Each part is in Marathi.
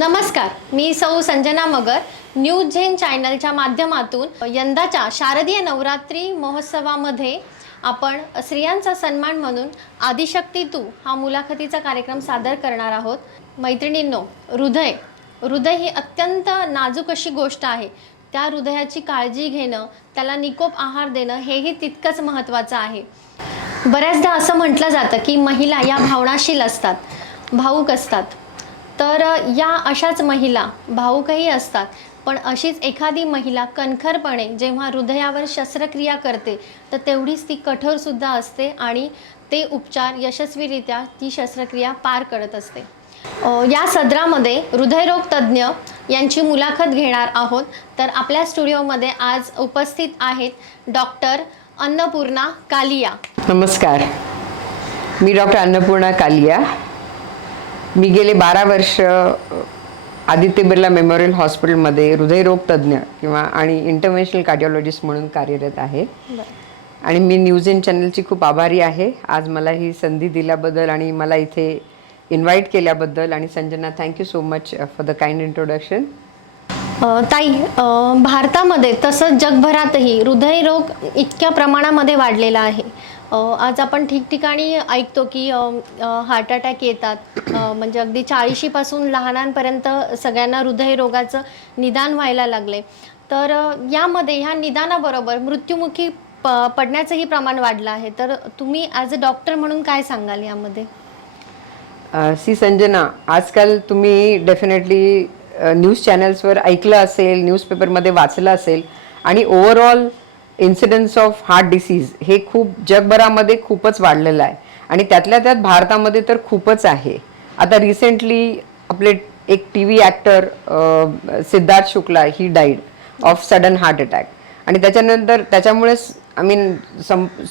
नमस्कार, मी सौ संजना मगर न्यूज झेन चॅनलच्या माध्यमातून यंदाच्या शारदीय नवरात्री महोत्सवामध्ये आपण स्त्रियांचा सन्मान म्हणून आदिशक्ती तू हा मुलाखतीचा कार्यक्रम सादर करणार आहोत. मैत्रिणींनो, हृदय ही अत्यंत नाजूक अशी गोष्ट आहे. त्या हृदयाची काळजी घेणं, त्याला निकोप आहार देणं हेही तितकंच महत्त्वाचं आहे. बऱ्याचदा असं म्हटलं जातं की महिला या भावनाशील असतात, भावूक असतात. तर या अशाच महिला भावूकही असतात, पण अशीच एखादी महिला कणखरपणे जेव्हा हृदयावर शस्त्रक्रिया करते तर तेवढीच ती कठोरसुद्धा असते आणि ते उपचार यशस्वीरित्या ती शस्त्रक्रिया पार करत असते. या सदरामध्ये हृदयरोग तज्ज्ञ यांची मुलाखत घेणार आहोत. तर आपल्या स्टुडिओमध्ये आज उपस्थित आहेत डॉक्टर अन्नपूर्णा कालिया. नमस्कार, मी डॉक्टर अन्नपूर्णा कालिया. मी गेले 12 वर्ष आदित्य बिर्ला मेमोरियल हॉस्पिटलमध्ये हृदयरोग तज्ज्ञ आणि इंटरव्हेन्शनल कार्डिओलॉजिस्ट म्हणून कार्यरत आहे. आणि मी न्यूज इन चॅनलची खूप आभारी आहे आज मला ही संधी दिल्याबद्दल आणि मला इथे इन्व्हाइट केल्याबद्दल. आणि Sanjana, thank you so much for the kind introduction. ताई, भारतामध्ये तसंच जगभरातही हृदयरोग इतक्या प्रमाणामध्ये वाढलेला आहे. आज आपण ठिकठिकाणी ऐकतो की हार्ट अटॅक येतात, म्हणजे अगदी 40पासून लहानांपर्यंत सगळ्यांना हृदयरोगाचं निदान व्हायला लागले. तर यामध्ये ह्या निदानाबरोबर मृत्युमुखी पडण्याचंही प्रमाण वाढलं आहे. तर तुम्ही ॲज अ डॉक्टर म्हणून काय सांगाल यामध्ये? सी संजना, आजकाल तुम्ही डेफिनेटली न्यूज चॅनल्सवर ऐकलं असेल, न्यूजपेपरमध्ये वाचलं असेल आणि overall incidence of heart disease हे खूप जगभरामध्ये खूपच वाढलेलं आहे आणि त्यातल्या त्यात भारतामध्ये तर खूपच आहे. आता रिसेंटली आपले एक TV actor Siddharth Shukla he died of sudden heart attack आणि त्याच्यामुळे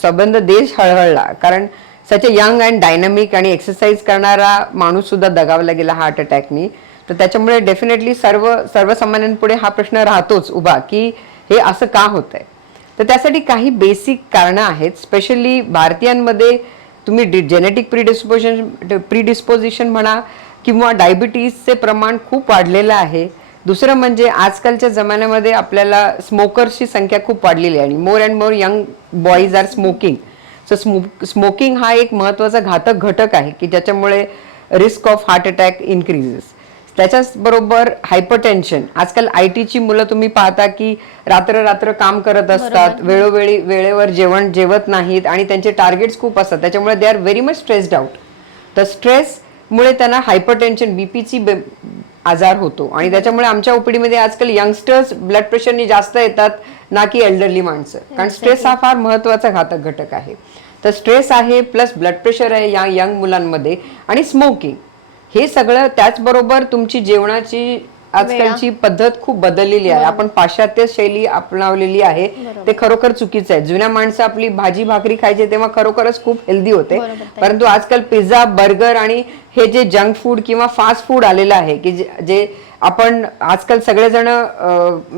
संबंध देश हळहळला, कारण सच अ यंग अँड डायनामिक आणि एक्सरसाइज करणारा माणूस सुद्धा दगावला गेला हार्ट अटॅकनी. तर त्याच्यामुळे डेफिनेटली सर्वसामान्यांपुढे हा प्रश्न राहतोच उभा की हे असं का होतंय. तर त्यासाठी काही बेसिक कारणं आहेत. स्पेशली भारतीयांमध्ये तुम्ही जेनेटिक प्रीडिस्पोजिशन म्हणा किंवा डायबिटीजचे प्रमाण खूप वाढलेलं आहे. दुसरं म्हणजे आजकालच्या जमान्यामध्ये आपल्याला स्मोकर्सची संख्या खूप वाढलेली आहे आणि more and more young boys are smoking. So smoking हा एक महत्त्वाचा घातक घटक आहे की ज्याच्यामुळे risk of heart attack increases. त्याच्याचबरोबर हायपरटेन्शन. आजकाल IT ची मुलं तुम्ही पाहता की रात्र काम करत असतात, वेळेवर जेवत नाहीत आणि त्यांचे टार्गेट्स खूप असतात. त्याच्यामुळे दे are very much stressed out. तर स्ट्रेसमुळे त्यांना हायपरटेन्शन, बीपीची आजार होतो आणि त्याच्यामुळे आमच्या ओपीडीमध्ये आजकाल यंगस्टर्स ब्लड प्रेशरनी जास्त येतात ना की एल्डरली माणसं, कारण स्ट्रेस हा फार महत्त्वाचा घातक घटक आहे. तर स्ट्रेस आहे प्लस ब्लड प्रेशर आहे या यंग मुलांमध्ये आणि स्मोकिंग हे सगळं. त्याचबरोबर तुमची जेवणाची आजकालची पद्धत खूप बदललेली आहे. आपण पाश्चात्य शैली अपनावलेली आहे, ते खरोखर चुकीचं आहे. जुन्या माणसं आपली भाजी भाकरी खायचे तेव्हा खरोखरच खूप हेल्दी होते, परंतु आजकाल पिझ्झा, बर्गर आणि हे जे जंक फूड किंवा फास्ट फूड आलेलं आहे की जे आपण आजकाल सगळेजण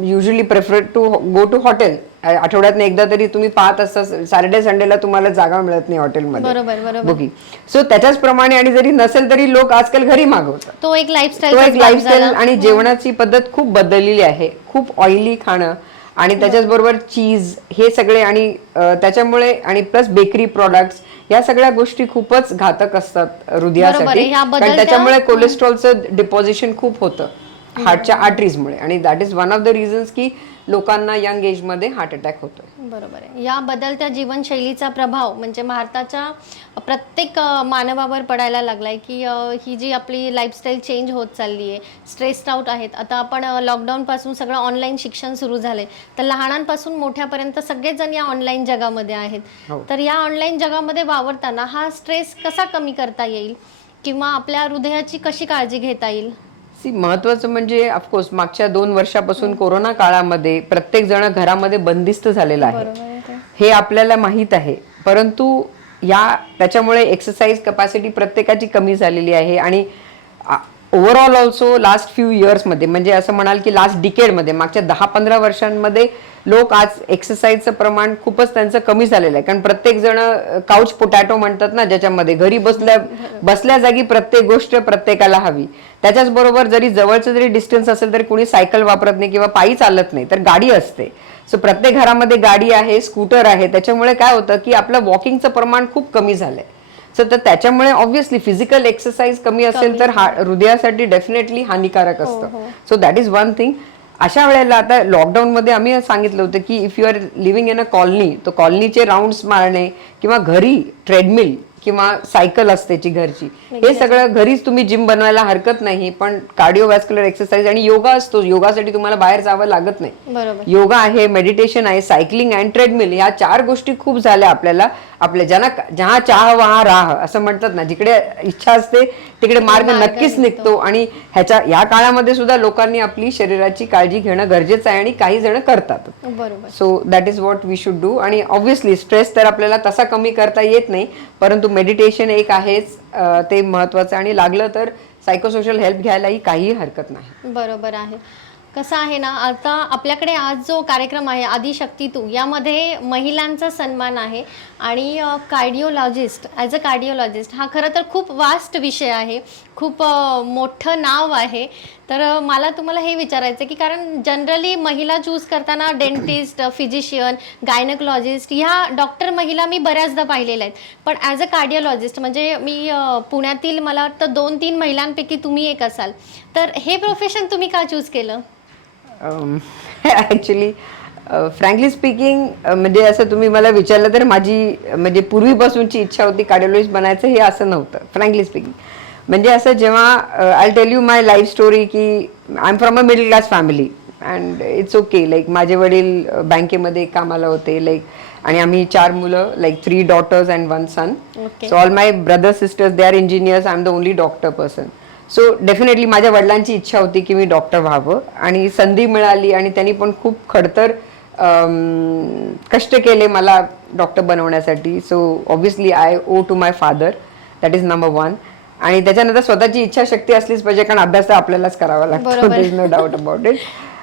usually prefer to go to hotel. आठवड्यातनं एकदा तरी तुम्ही पाहत असता, सॅटर्डे संडेला तुम्हाला जागा मिळत नाही हॉटेलमध्ये बुकिंग. सो त्याच्याच प्रमाणे आणि जरी नसेल तरी लोक आजकाल घरी मागवतात. तो एक लाईफस्टाईल आणि जेवणाची पद्धत खूप बदललेली आहे. खूप ऑइली खाणं आणि त्याच्याचबरोबर चीज हे सगळे आणि त्याच्यामुळे आणि प्लस बेकरी प्रॉडक्ट्स या सगळ्या गोष्टी खूपच घातक असतात हृदयासाठी, कारण त्याच्यामुळे कोलेस्ट्रॉलचं डिपॉझिशन खूप होतं हार्टच्या आर्टरीजमुळे आणि that is one of the reasons की लोकांना यंग एजमध्ये हार्ट अटॅक होतोय. बरोबर आहे. या बदलत्या जीवनशैलीचा प्रभाव म्हणजे भारताच्या प्रत्येक मानवावर पडायला लागलाय की ही जी आपली लाईफस्टाईल चेंज होत चालली आहे, स्ट्रेस्ड आउट आहेत. आता आपण लॉकडाऊनपासून सगळं ऑनलाईन शिक्षण सुरू झालंय, तर लहानांपासून मोठ्यापर्यंत सगळेच जण या ऑनलाईन जगामध्ये आहेत. तर या ऑनलाईन जगामध्ये वावरताना हा स्ट्रेस कसा कमी करता येईल किंवा आपल्या हृदयाची कशी काळजी घेता येईल? महत्वाचं म्हणजे ऑफकोर्स मागच्या 2 वर्षापासून कोरोना काळामध्ये प्रत्येक जण घरामध्ये बंदिस्त झालेला आहे, हे आपल्याला माहीत आहे. परंतु त्याच्यामुळे एक्सरसाइज कॅपॅसिटी प्रत्येकाची कमी झालेली आहे आणि ओव्हरऑल ऑल्सो लास्ट फ्यू इयर्समध्ये, म्हणजे असं म्हणाल की लास्ट डिकेडमध्ये, मागच्या 10-15 वर्षांमध्ये लोक आज एक्सरसाइजचं प्रमाण खूपच त्यांचं कमी झालेलं आहे. कारण प्रत्येक जण काउच पोटॅटो म्हणतात ना, ज्याच्यामध्ये घरी बसल्या जागी प्रत्येक गोष्ट प्रत्येकाला हवी. त्याच्याच बरोबर जरी जवळचं जरी डिस्टन्स असेल तरी कोणी सायकल वापरत नाही किंवा पायी चालत नाही, तर गाडी असते. सो प्रत्येक घरामध्ये गाडी आहे, स्कूटर आहे. त्याच्यामुळे काय होतं की आपलं वॉकिंगचं प्रमाण खूप कमी झालंय. सो तर त्याच्यामुळे ऑब्व्हियसली फिजिकल एक्सरसाइज कमी असेल तर हृदयासाठी डेफिनेटली हानिकारक असतं. So that is one thing. अशा वेळेला आता लॉकडाऊनमध्ये आम्ही सांगितलं होतं की if you are living in a colony, तर कॉलनीचे राऊंड्स मारणे किंवा घरी ट्रेडमिल किंवा सायकल असते घरची, हे सगळं घरीच तुम्ही जिम बनवायला हरकत नाही. पण कार्डिओव्हॅस्क्युलर एक्सरसाइज आणि योगा असतो, योगासाठी तुम्हाला बाहेर जावं लागत नाही. बरोबर. योगा आहे, मेडिटेशन आहे, सायकलिंग आणि ट्रेडमिल, ह्या 4 गोष्टी खूप झाल्या आपल्याला. आपल्या जहा चाह वहा राह असं म्हणतात ना, जिकडे इच्छा असते तिकडे मार्ग नक्कीच निघतो. आणि या काळामध्ये सुद्धा लोकांनी आपली शरीराची काळजी घेणं गरजेचं आहे आणि काही जण करतात. बरोबर. So that is what we should do. आणि ऑब्व्हियसली स्ट्रेस तर आपल्याला तसा कमी करता येत नाही, परंतु मेडिटेशन एक आहेच, ते महत्वाचं. आणि लागलं तर सायकोसोशल हेल्प घ्यायलाही काही हरकत नाही. बरोबर आहे. कसं आहे ना, आता आपल्याकडे आज जो कार्यक्रम आहे आदिशक्ती तू, यामध्ये महिलांचा सन्मान आहे आणि कार्डिओलॉजिस्ट, ॲज अ कार्डिओलॉजिस्ट हा खरं तर खूप वास्ट विषय आहे, खूप मोठं नाव आहे. तर मला तुम्हाला हे विचारायचं की कारण जनरली महिला चूज करताना डेंटिस्ट, फिजिशियन, गायनकोलॉजिस्ट ह्या डॉक्टर महिला मी बऱ्याचदा पाहिलेल्या आहेत. पण ॲज अ कार्डिओलॉजिस्ट म्हणजे मी पुण्यातील मला वाटतं 2-3 महिलांपैकी तुम्ही एक असाल. तर हे प्रोफेशन तुम्ही का चूज केलं? ॲक्च्युली फ्रँकली स्पीकिंग, म्हणजे असं तुम्ही मला विचारलं तर माझी म्हणजे पूर्वीपासूनची इच्छा होती कार्डिओलॉजिस्ट बनायचं, हे असं नव्हतं. फ्रँकली स्पीकिंग म्हणजे असं जेव्हा I tell you my life story की I am from a middle class family and it's okay. Like माझे वडील बँकेमध्ये कामाला होते, लाईक, आणि आम्ही 4 मुलं, like 3 daughters and 1 son. So all my brothers sisters they are engineers, I am the only doctor person. So definitely माझ्या वडिलांची इच्छा होती की मी डॉक्टर व्हावं आणि संधी मिळाली आणि त्यांनी पण खूप खडतर कष्ट केले मला डॉक्टर बनवण्यासाठी. So obviously I owe to my father, that is number 1. आणि त्याच्यानंतर स्वतःची इच्छाशक्ती असलीच पाहिजे, कारण अभ्यास तर आपल्यालाच करावा लागतो, there is no doubt about it.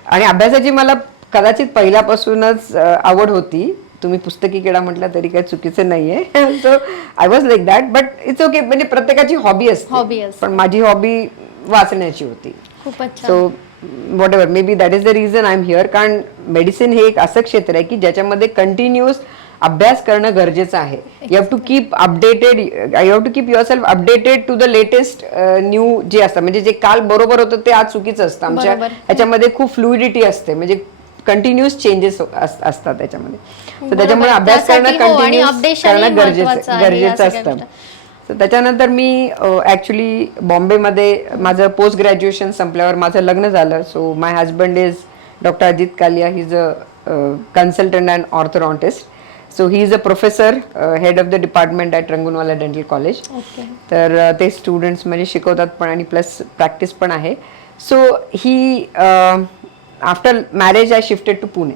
आणि अभ्यासाची मला कदाचित पहिल्यापासूनच आवड होती. तुम्ही पुस्तकी किडा म्हटला तरी काही चुकीचं नाहीये. So I was like that, but it's okay. म्हणजे प्रत्येकाची हॉबी असते, पण माझी हॉबी वाचण्याची होती. So what ever may be that is the reason I am here. कारण मेडिसिन हे एक असं क्षेत्र आहे की ज्याच्यामध्ये कंटिन्युअस अभ्यास करणं गरजेचं आहे. You have to keep updated, you have to keep yourself updated to the latest new जे असतं. म्हणजे जे काल बरोबर होतं ते आज चुकीचं असतं. आमच्या ह्याच्यामध्ये खूप फ्लुइडिटी असते, म्हणजे कंटिन्युअस चेंजेस असतात त्याच्यामध्ये. तर त्याच्यामुळे अभ्यास करणं कंटिन्युअस करणं गरजेचं असतं. तर त्याच्यानंतर मी ॲक्च्युली बॉम्बेमध्ये माझं पोस्ट ग्रॅज्युएशन संपल्यावर माझं लग्न झालं. So my husband is doctor Ajit Kalia. He is a consultant and orthodontist. So he is a professor, head of the department at Rangoonwala dental college. तर ते स्टुडंट्स म्हणजे शिकवतात पण आणि प्लस प्रॅक्टिस पण आहे. So he after marriage I shifted to Pune.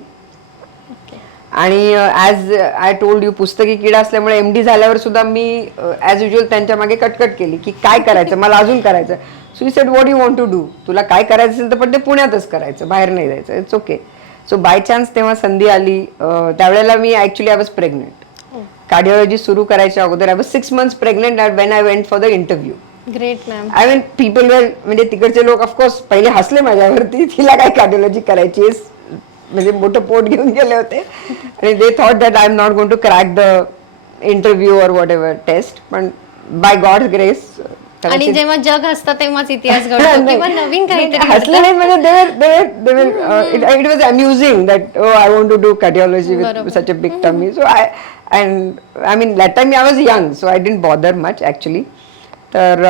आणि ॲज आय टोल्ड यू, पुस्तकी किडा असल्यामुळे MD झाल्यावर सुद्धा मी ॲज युजल त्यांच्या मागे कटकट केली की काय करायचं, मला अजून करायचं. So he said what you want to do, तुला काय करायचं असेल तर पण ते पुण्यातच करायचं, बाहेर नाही जायचं, it's okay. So by chance तेव्हा संधी आली. त्यावेळेला मी actually I was pregnant. Cardiology सुरू करायच्या अगोदर I was 6 months pregnant when I went for the interview. Great ma'am. I mean people वर, म्हणजे तिकडचे लोक ऑफकोर्स पहिले हसले माझ्यावरती, तिला काय कार्डिओलॉजी करायची, म्हणजे मोठं पोट घेऊन गेले होते. आणि they thought that I am not going to crack the interview or whatever test. पण बाय गॉड ग्रेस. आणि जेव्हा जग असतं तेव्हाच इतिहास घडतो किंवा नवीन काहीतरी हसले नाही, म्हणजे it was amusing that I want to do cardiology with such a big tummy. So I mean that time I was young, so I didn't bother much actually. तर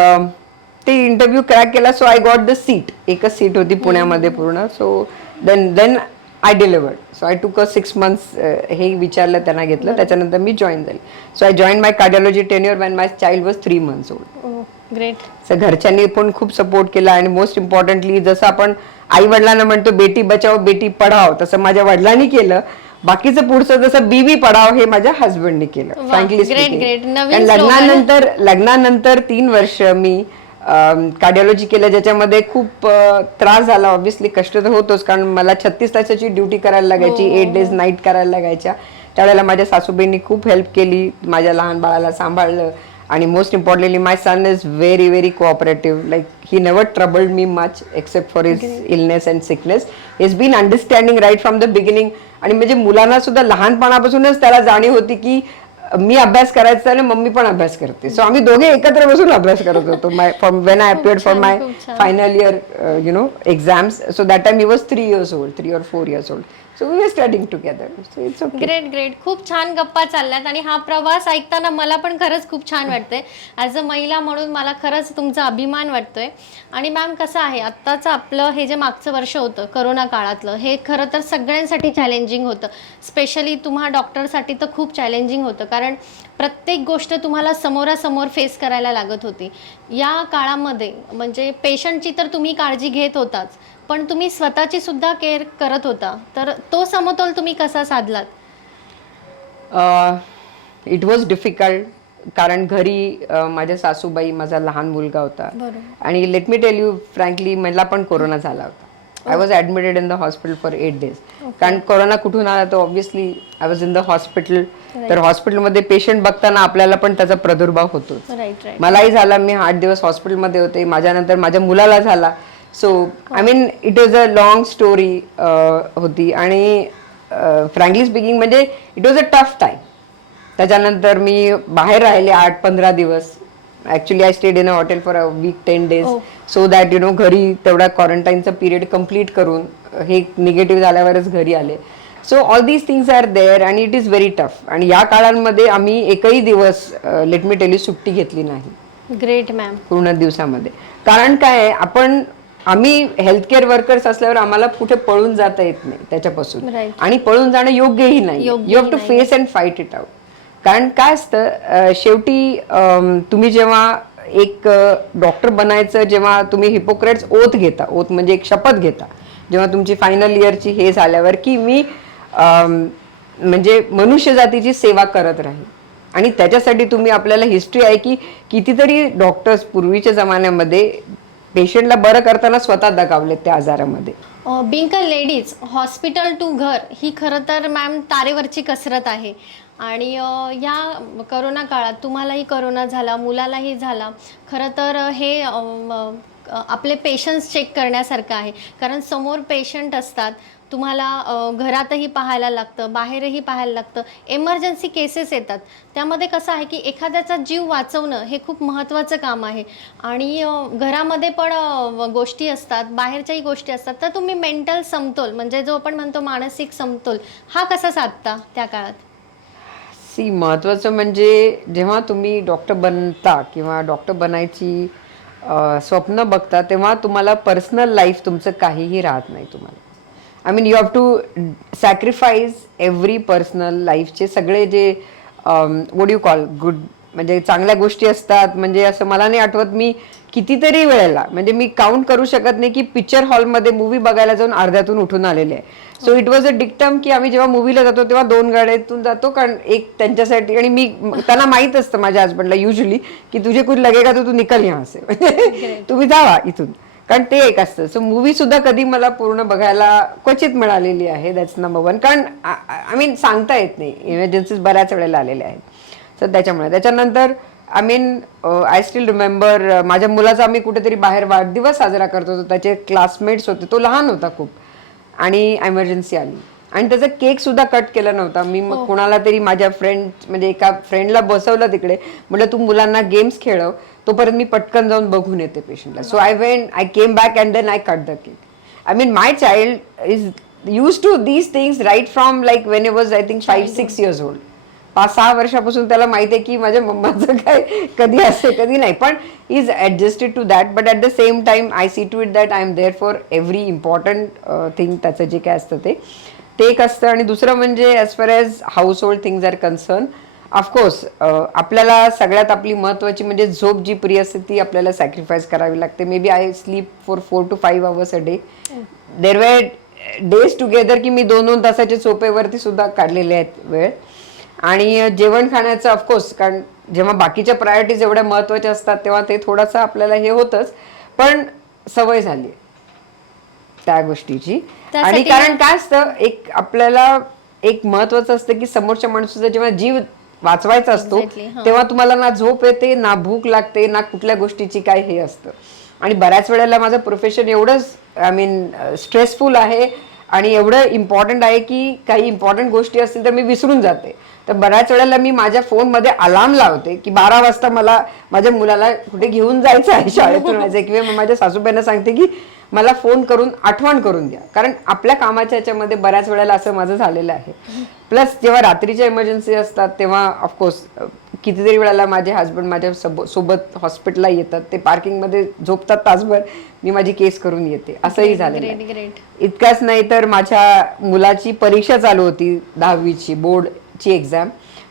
ते इंटरव्ह्यू क्रॅक केला. So I got the seat. एकच सीट होती पुण्यामध्ये पूर्ण. So then I delivered. So I took 6 months. हे विचारलं, त्यांना घेतलं, त्याच्यानंतर मी जॉईन झाली. So I join my cardiology tenure when my child was 3 months old. Great. So घरच्यांनी पण खूप सपोर्ट केला. आणि मोस्ट इम्पॉर्टंटली, जसं आपण आई वडिलांना म्हणतो बेटी बचाओ बेटी पढाओ, तसं माझ्या वडिलांनी केलं. बाकीचं पुढचं जसं बीबी पढाओ हे माझ्या हजबंडनी केलं. Frankly speaking. लग्नानंतर 3 वर्ष मी कार्डिओलॉजी केलं, ज्याच्यामध्ये खूप त्रास झाला. ऑब्व्हियसली कष्ट तर होतोच, कारण मला 36 तासाची ड्युटी करायला लागायची, 8 days नाईट करायला लागायच्या. त्यावेळेला माझ्या सासूबाईंनी खूप हेल्प केली, माझ्या लहान बाळाला सांभाळलं. आणि most importantly my son is very very cooperative. Like he never troubled me much except for his illness and sickness. He is been understanding right from the beginning. आणि म्हणजे मुलांना सुद्धा लहानपणापासूनच त्याला जाणीव होती की मी अभ्यास करायचा आणि मम्मी पण अभ्यास करते. सो आम्ही दोघे एकत्र बसून अभ्यास करत होतो. When I appeared for my final year exams. So that time he was 3 years old, 3 or 4 years old. So we were studying together. So it's okay. Great great. खूप छान गप्पा चालल्यात आणि हा प्रवास ऐकताना मला पण खरंच खूप छान वाटतंय. ॲज अ महिला म्हणून मला खरंच तुमचा अभिमान वाटतोय. आणि मॅम कसं आहे, आत्ताचं आपलं हे जे मागचं वर्ष होतं करोना काळातलं, हे खरं तर सगळ्यांसाठी चॅलेंजिंग होतं. स्पेशली तुम्हा डॉक्टरसाठी तर खूप चॅलेंजिंग होतं, कारण प्रत्येक गोष्ट तुम्हाला समोरासमोर फेस करायला लागत होती. या काळामध्ये म्हणजे पेशंटची तर तुम्ही काळजी घेत होताच, पण तुम्ही स्वतःची सुद्धा केअर करत होता. तर तो समतोल तुम्ही कसा साधलात? इट वॉज डिफिकल्ट, कारण घरी माझ्या सासूबाई, माझा लहान मुलगा होता. आणि let me tell you frankly, मला पण कोरोना झाला होता. I was admitted in the hospital for 8 days. कारण कोरोना कुठून आला तर obviously I was in the hospital. तर हॉस्पिटलमध्ये पेशंट बघताना आपल्याला पण त्याचा प्रादुर्भाव होतो. मलाही झाला, मी 8 दिवस हॉस्पिटलमध्ये होते. माझ्यानंतर माझ्या मुलाला झाला. So I mean it was a long story होती. आणि फ्रँकली स्पीकिंग म्हणजे it was a tough time. त्याच्यानंतर मी बाहेर राहिले 8-15 दिवस. Actually I stayed in a hotel for a week 10 days. So that घरी तेवढा क्वारंटाईनचा पिरियड कम्प्लीट करून हे निगेटिव्ह झाल्यावरच घरी आले. So all these things are there आणि इट इज व्हेरी टफ. आणि या काळांमध्ये आम्ही एकही दिवस लेट मी टेल यू सुट्टी घेतली नाही. Great ma'am. पूर्ण दिवसामध्ये. कारण काय, आम्ही हेल्थकेअर वर्कर्स असल्यावर आम्हाला कुठे पळून जाता येत नाही त्याच्यापासून. आणि पळून जाणं योग्यही नाही. You have to face and fight it out. कारण काय असतं, शेवटी तुम्ही जेव्हा एक डॉक्टर बनायचं, जेव्हा तुम्ही हिपोक्रेट्स ओथ घेता, ओथ म्हणजे एक शपथ घेता, जेव्हा तुमची फायनल इयरची हे झाल्यावर की मी म्हणजे मनुष्य जातीची सेवा करत राहील. आणि त्याच्यासाठी तुम्ही, आपल्याला हिस्ट्री आहे की कितीतरी डॉक्टर्स पूर्वीच्या जमान्यामध्ये पेशंटला बरं करताना स्वतः दगावले त्या आजारामध्ये. Being a ladies, hospital to घर ही खरं तर मॅम तारेवरची कसरत आहे. आणि या करोना काळात तुम्हालाही करोना झाला, मुलालाही झाला. खरं तर हे आपले पेशन्स चेक करण्यासारखं आहे, कारण समोर पेशंट असतात, तुम्हाला घरातही पाहायला लागतं, बाहेरही पाहायला लागतं. एमर्जन्सी केसेस येतात, त्यामध्ये कसं आहे की एखाद्याचा जीव वाचवणं हे खूप महत्त्वाचं काम आहे. आणि घरामध्ये पण गोष्टी असतात, बाहेरच्याही गोष्टी असतात. तर तुम्ही मेंटल समतोल, म्हणजे जो आपण म्हणतो मानसिक समतोल, हा कसा साधता त्या काळात? महत्त्वाचं म्हणजे जेव्हा तुम्ही डॉक्टर बनता किंवा डॉक्टर बनायची स्वप्न बघता, तेव्हा तुम्हाला पर्सनल लाईफ तुमचं काहीही राहत नाही. तुम्हाला I mean you have to sacrifice every personal लाईफचे सगळे जे व्हॉट यू कॉल गुड, म्हणजे चांगल्या गोष्टी असतात. म्हणजे असं मला नाही आठवत मी कितीतरी वेळेला, म्हणजे मी काउंट करू शकत नाही की पिक्चर हॉलमध्ये मूवी बघायला जाऊन अर्ध्यातून उठून आलेले आहे. So it was a dictum की आम्ही जेव्हा मूवीला जातो तेव्हा 2 गाड्यातून जातो, कारण एक त्यांच्यासाठी. आणि मी त्यांना माहीत असतं माझ्या हजबंडला युजली की तुझे कुठे लगेगा तर तू निकल यहाँ से, तुम्ही जावा इथून, कारण ते एक असतं. सो मूवी सुद्धा कधी मला पूर्ण बघायला क्वचित मिळालेली आहे. That's number 1. कारण आय मीन सांगता येत नाही, इमर्जन्सीज बऱ्याच वेळेला आलेल्या आहेत. सो त्याच्यामुळे त्याच्यानंतर I mean I still remember माझ्या मुलाचा आम्ही कुठेतरी बाहेर वाढदिवस साजरा करत होतो. त्याचे क्लासमेट्स होते, तो लहान होता खूप, आणि एमर्जन्सी आली आणि त्याचा केक सुद्धा कट केला नव्हता. मी मग कोणाला तरी, माझ्या फ्रेंड, म्हणजे एका फ्रेंडला बसवलं तिकडे, म्हटलं तू मुलांना गेम्स खेळव, तोपर्यंत मी पटकन जाऊन बघून येते पेशंटला. So I came back and then I cut the cake. I mean my child is use to these things right from like when it was I think 5-6 years old. 5-6 वर्षापासून त्याला माहिती आहे की माझ्या मम्माचं काय कधी असे कधी नाही, पण is adjusted to that. But at the same time I see to it that I am there for every important thing. त्याचं जे काय असतं ते एक असतं. आणि दुसरं म्हणजे as far as household things are concern, of course आपल्याला सगळ्यात आपली महत्त्वाची म्हणजे झोप जी प्रिय असते ती आपल्याला सॅक्रिफाईस करावी लागते. Maybe I sleep for 4 to 5 hours a day. There were days together की मी 2-2 तासाच्या झोपेवरती सुद्धा काढलेले आहेत वेळ. आणि जेवण खाण्याचं ऑफकोर्स, कारण जेव्हा बाकीच्या प्रायोरिटीज एवढ्या महत्त्वाच्या असतात तेव्हा ते थोडंसं आपल्याला हे होतंच, पण सवय झाली त्या गोष्टीची. आणि कारण काय असतं, एक आपल्याला एक महत्वाचं असतं की समोरच्या माणसाचा जेव्हा जीव वाचवायचा असतो तेव्हा तुम्हाला ना झोप येते, ना भूक लागते, ना कुठल्या गोष्टीची काय हे असतं. आणि बऱ्याच वेळेला माझं प्रोफेशन एवढं आय मीन स्ट्रेसफुल आहे आणि एवढं इम्पॉर्टंट आहे की काही इम्पॉर्टंट गोष्टी असतील तर मी विसरून जाते. तर बऱ्याच वेळेला मी माझ्या फोनमध्ये अलार्म लावते की 12 वाजता मला माझ्या मुलाला कुठे घेऊन जायचं आहे, शाळेतून यायचं, किंवा माझ्या सासूबाईंना सांगते की मला फोन करून आठवण करून द्या. कारण आपल्या कामाच्या ह्याच्यामध्ये बऱ्याच वेळेला असं माझं झालेलं आहे. प्लस जेव्हा रात्रीच्या इमर्जन्सी असतात तेव्हा ऑफकोर्स कितीतरी वेळेला माझे हस्बंड माझ्या सोबत हॉस्पिटलला येतात, ते पार्किंगमध्ये झोपतात तासभर, मी माझी केस करून येते, असंही झालेलं आहे. इतकाच नाही तर माझ्या मुलाची परीक्षा चालू होती 10वीची बोर्डची एक्झाम,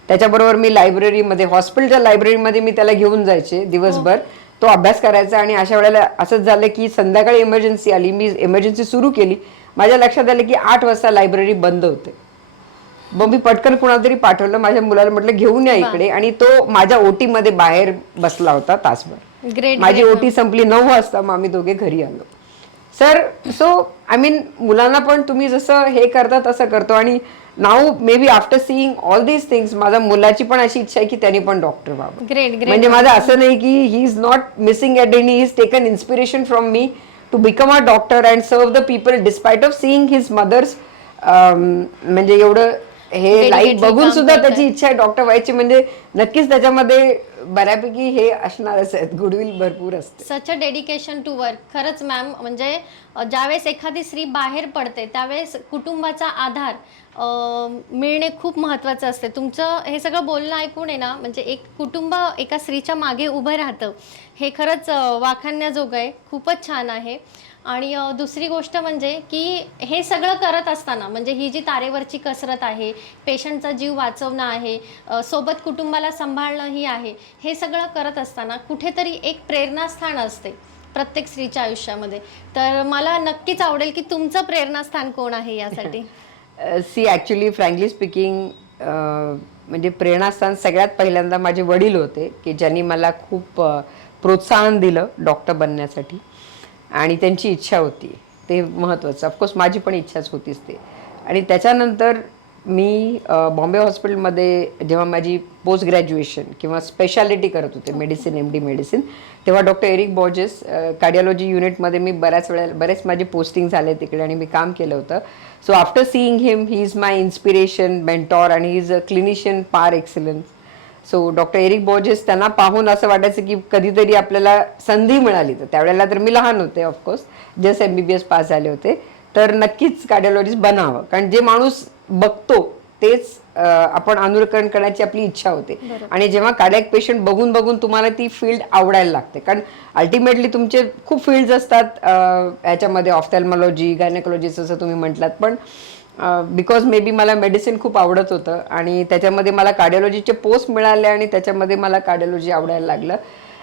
त्याच्याबरोबर मी लायब्ररीमध्ये, हॉस्पिटलच्या लायब्ररीमध्ये मी त्याला घेऊन जायचे दिवसभर, तो अभ्यास करायचा. आणि अशा वेळेला असंच झालं की संध्याकाळी इमर्जन्सी आली, मी इमर्जन्सी सुरू केली, माझ्या लक्षात आलं की 8 वाजता लायब्ररी बंद होते. मग मी पटकन कुणाला तरी पाठवलं, माझ्या मुलाला म्हटलं घेऊन या इकडे, आणि तो माझ्या ओटी मध्ये बाहेर बसला होता तासभर. माझी ओटी संपली 9 वाजता, मग आम्ही दोघे घरी आलो. सर, सो आय मीन मुलांना पण तुम्ही जसं हे करता तसं करतो. आणि now may be after seeing all these things माझ्या मुलाची पण अशी इच्छा आहे की त्यांनी पण डॉक्टर व्हावं. म्हणजे माझं असं नाही की he is not missing at any, he is taken inspiration from me to become a doctor and serve the people despite of seeing his mothers. म्हणजे एवढं हे लाईफ बघून सुद्धा त्याची इच्छा आहे डॉक्टर व्हायची, म्हणजे नक्कीच त्याच्यामध्ये बऱ्यापैकी हे असणारच आहेत, गुडविल भरपूर असते. सच अ डेडिकेशन टू वर्क. खरंच मॅम, म्हणजे ज्यावेळेस एखादी स्त्री बाहेर पडते त्यावेळेस कुटुंबाचा आधार मिळणे खूप महत्त्वाचं असते. तुमचं हे सगळं बोलणं ऐकून आहे ना, म्हणजे एक कुटुंब एका स्त्रीच्या मागे उभं राहतं, हे खरंच वाखाणण्याजोगं आहे, खूपच छान आहे. आणि दुसरी गोष्ट म्हणजे की हे सगळं करत असताना, म्हणजे ही जी तारेवरची कसरत आहे, पेशंटचा जीव वाचवणं आहे, सोबत कुटुंबाला सांभाळणंही आहे, हे सगळं करत असताना कुठेतरी एक प्रेरणास्थान असते प्रत्येक स्त्रीच्या आयुष्यामध्ये. तर मला नक्कीच आवडेल की तुमचं प्रेरणास्थान कोण आहे यासाठी? सी ॲक्च्युली फ्रँकली स्पीकिंग, म्हणजे प्रेरणास्थान सगळ्यात पहिल्यांदा माझे वडील होते की ज्यांनी मला खूप प्रोत्साहन दिलं डॉक्टर बनण्यासाठी. आणि त्यांची इच्छा होती, ते महत्त्वाचं. ऑफकोर्स माझी पण इच्छाच होतीच ते. आणि त्याच्यानंतर मी बॉम्बे हॉस्पिटलमध्ये जेव्हा माझी पोस्ट ग्रॅज्युएशन किंवा स्पेशालिटी करत होते, मेडिसिन, MD मेडिसिन, तेव्हा डॉक्टर एरिक बॉर्जेस कार्डिओलॉजी युनिटमध्ये मी बरेच माझे पोस्टिंग झाले तिकडे आणि मी काम केलं होतं. So after seeing him, he is my inspiration, mentor, आणि he is a clinician par excellence. So doctor Eric Borges, त्यांना पाहून असं वाटायचं की कधीतरी आपल्याला संधी मिळाली, तर त्यावेळेला तर मी लहान होते, ऑफकोर्स जस्ट MBBS पास झाले होते, तर नक्कीच कार्डिओलॉजिस्ट बनावं. कारण जे माणूस बघतो तेच आपण अनुकरण करण्याची आपली इच्छा होते. आणि जेव्हा कार्डियाक पेशंट बघून बघून तुम्हाला ती फील्ड आवडायला लागते, कारण अल्टिमेटली तुमचे खूप फील्ड्स असतात याच्यामध्ये, ऑफ्थॅल्मॉलॉजी, गायनेकोलॉजी जसं तुम्ही म्हटलात, पण बिकॉज मे बी मला मेडिसिन खूप आवडत होतं आणि त्याच्यामध्ये मला कार्डिओलॉजीचे पोस्ट मिळाले आणि त्याच्यामध्ये मला कार्डिओलॉजी आवडायला लागलं.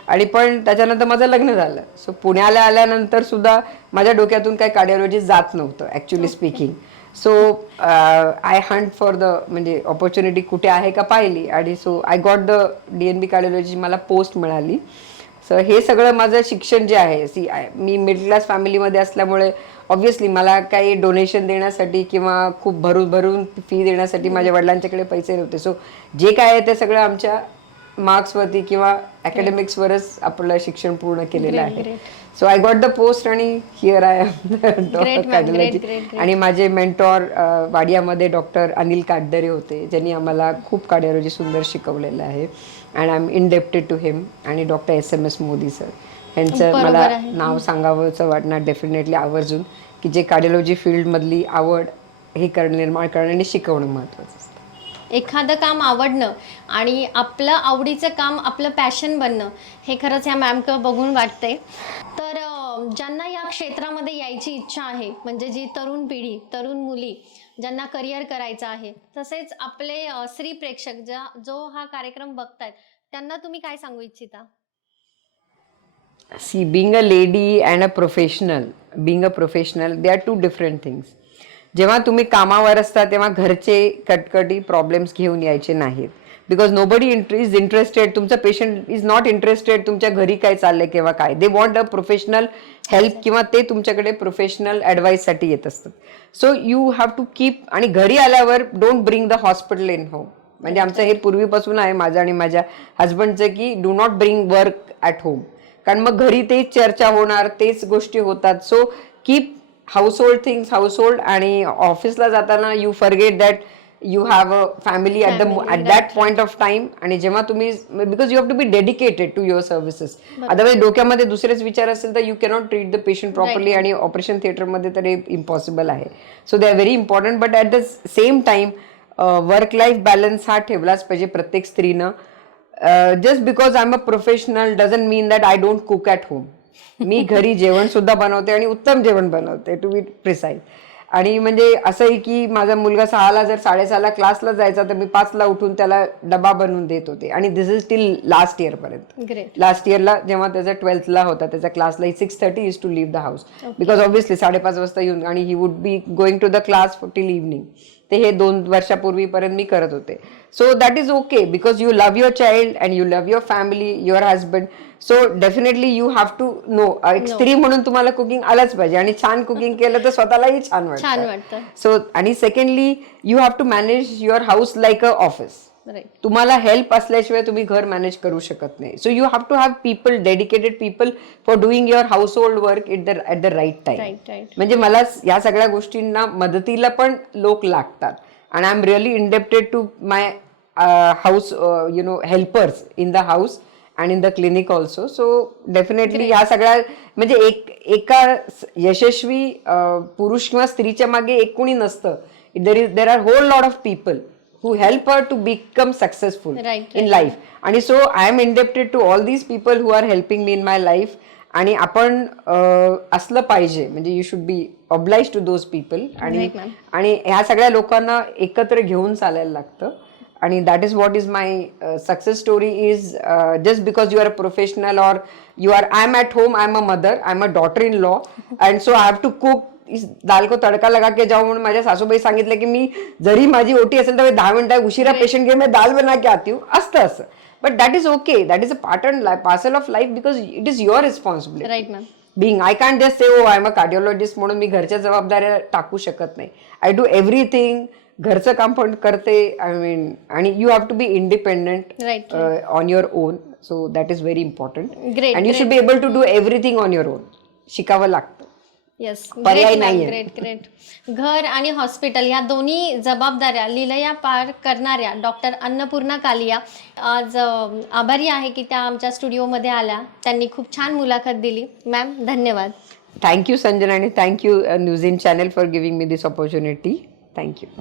आणि पण त्याच्यानंतर माझं लग्न झालं. सो पुण्याला आल्यानंतर सुद्धा माझ्या डोक्यातून काही कार्डिओलॉजी जात नव्हतं actually speaking. So I Hunt for the, म्हणजे ऑपॉर्च्युनिटी कुठे आहे का पाहिली, आणि so I got the DNB cardiology, मला पोस्ट मिळाली. सो हे सगळं माझं शिक्षण जे आहे, मी मिडल क्लास फॅमिलीमध्ये असल्यामुळे ऑब्व्हियसली मला काही डोनेशन देण्यासाठी किंवा खूप भरून फी देण्यासाठी माझ्या वडिलांच्याकडे पैसे नव्हते. सो जे काय आहे ते सगळं आमच्या मार्क्सवरती किंवा अकॅडमिक्सवरच आपलं शिक्षण पूर्ण केलेलं आहे. So I got the post आणि हिअर आय एम कार्डिओलॉजी. आणि माझे मेंटॉर वाडियामध्ये डॉक्टर अनिल काटदरे होते, ज्यांनी आम्हाला खूप कार्डिओलॉजी सुंदर शिकवलेलं आहे. And I am indebted to him. आणि डॉक्टर SMS मोदी सर, यांचं मला नाव सांगावंचं वाटणार डेफिनेटली आवर्जून, की जे कार्डिओलॉजी फील्डमधली आवड हे निर्माण करणं आणि शिकवणं महत्त्वाचं असतं. एखादं काम आवडणं आणि आपलं आवडीचं काम आपलं पॅशन बनणं, हे खरंच ह्या मॅमकडं बघून वाटतंय. तर ज्यांना या क्षेत्रामध्ये यायची इच्छा आहे, म्हणजे जी तरुण पिढी, तरुण मुली ज्यांना करिअर करायचं आहे, तसेच आपले स्त्री प्रेक्षक जो हा कार्यक्रम बघतायत, त्यांना तुम्ही काय सांगू इच्छिता? See, being a lady and a professional, they are two different things. जेव्हा तुम्ही कामावर असता तेव्हा घरचे कटकटी प्रॉब्लेम्स घेऊन यायचे नाहीत. बिकॉज नोबडी इज इंटरेस्टेड, तुमचा पेशंट इज नॉट इंटरेस्टेड तुमच्या घरी काय चाललंय किंवा काय. They want a professional help किंवा ते तुमच्याकडे प्रोफेशनल ॲडवाईससाठी येत असतात. So you have to keep, आणि घरी आल्यावर don't bring the hospital in home. म्हणजे आमचं हे पूर्वीपासून आहे माझं आणि माझ्या हजबंडचं की do not bring work at home. कारण मग घरी तेच चर्चा होणार, तेच गोष्टी होतात. So keep household things household, आणि ऑफिसला जाताना you forget that you have a family at that point of time. आणि जेव्हा तुम्ही, because you have to be dedicated to your services. Otherwise डोक्यामध्ये दुसरेच विचार असेल तर you cannot treat the patient properly, आणि ऑपरेशन थिएटरमध्ये तर हे इम्पॉसिबल आहे. So they are very important. But at the same time work life balance हा ठेवलाच पाहिजे प्रत्येक स्त्रीनं. Just because I am a professional doesn't mean that I don't cook at home. मी घरी जेवण सुद्धा बनवते, आणि उत्तम जेवण बनवते, टू बी प्रिसाईज. आणि म्हणजे असंही की माझा मुलगा 6ला जर 6:30ला क्लासला जायचा तर मी 5ला उठून त्याला डबा बनवून देत होते. आणि this is till last year पर्यंत. लास्ट इयरला जेव्हा त्याचा 12thला होता, त्याच्या क्लासला 6:30 is to leave the house, because obviously 5:30 वाजता येऊन, आणि he would be going to the class till evening. ते हे 2 वर्षापूर्वीपर्यंत मी करत होते. So that is okay, because you love your child and you love your family, your husband. So definitely you have to know, एक स्त्री म्हणून तुम्हाला कुकिंग आलंच पाहिजे, आणि छान कुकिंग केलं तर स्वतःलाही छान वाटतं. सो आणि secondly you have to manage your house like a office. तुम्हाला हेल्प असल्याशिवाय तुम्ही घर मॅनेज करू शकत नाही. So you have to have people, dedicated people for doing your household work at the right time. म्हणजे मला या सगळ्या गोष्टींना मदतीला पण लोक लागतात, आणि I am really indebted to my house helpers in the house and in the clinic also. So definitely या सगळ्या, म्हणजे एका यशस्वी पुरुष किंवा स्त्रीच्या मागे एक कोणी नसतं. there are whole lot of people who help her to become successful in life. आणि so I am indebted to all these people who are helping me in my life. आणि आपण असलं पाहिजे, म्हणजे you should B obliged to those people. आणि ह्या सगळ्या लोकांना एकत्र घेऊन चालायला लागतं. आणि that is what is my success story is just because you are a professional, और you are, I am at home, I am a mother, I am a daughter in law, and so I have to cook इस दाल को तडका लगा के जाऊ. म्हणून माझ्या सासूबाई सांगितलं की मी जरी माझी ओटी असेल तर 10 मिनिटं उशिरा पेशंट घेऊन मैं दाल बना के आती हूँ, असतं असं. But that is okay, that is a part and parcel of life, because it is your responsibility. being, I can't just say, oh, I am a cardiologist म्हणून मी घरच्या जबाबदाऱ्या टाकू शकत नाही. I do everything. घरचं काम पण करते, आय मीन, आणि you have to be independent on your own. So that is very important. And you should be able to do everything on your own. शिकावं लागतं. येस, पर्याय नाहीये. ग्रेट. घर आणि हॉस्पिटल या दोन्ही जबाबदाऱ्या लीलया पार करणाऱ्या डॉक्टर अन्नपूर्णा कालिया आज आभारी आहे की त्या आमच्या स्टुडिओमध्ये आल्या. त्यांनी खूप छान मुलाखत दिली. मॅम, धन्यवाद. थँक्यू संजना, आणि thank you news in channel for giving me this opportunity. Thank you.